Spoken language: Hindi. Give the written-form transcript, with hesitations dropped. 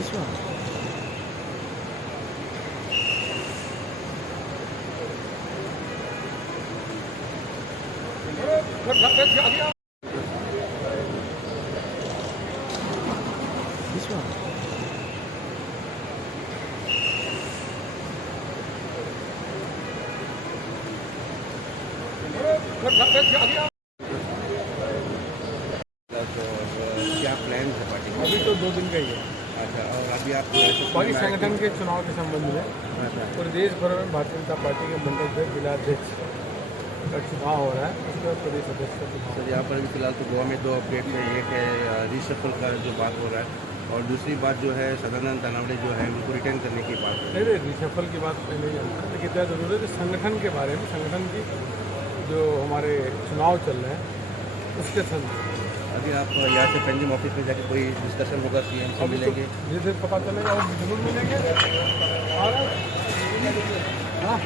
This one. This one. क्या प्लान है पार्टी का? अभी तो 2 दिन का ही है। अच्छा, और अभी आप बाकी संगठन के चुनाव के संबंध में प्रदेश भर में भारतीय जनता पार्टी के मंडल पे जिलाध्यक्ष का चुनाव हो रहा है, उसके बाद प्रदेश अध्यक्ष का चुनाव। सर यहाँ पर अभी फिलहाल तो गोवा में 2 अपडेट में, एक है रिशफल का जो बात हो रहा है और दूसरी बात जो है सदानंद तनावड़े जो है उनको रिटर्न करने की बात है। नहीं रिशफल की बात नहीं जानता, लेकिन क्या ज़रूर है कि संगठन के बारे में, संगठन की जो हमारे चुनाव चल रहे हैं उसके संबंध में अभी आप यहाँ से पेंडिंग ऑफिस में जाके कोई डिस्कशन होगा, सीएम से मिलेंगे? जिसे पता चलेगा वो जरूर मिलेंगे। और हाँ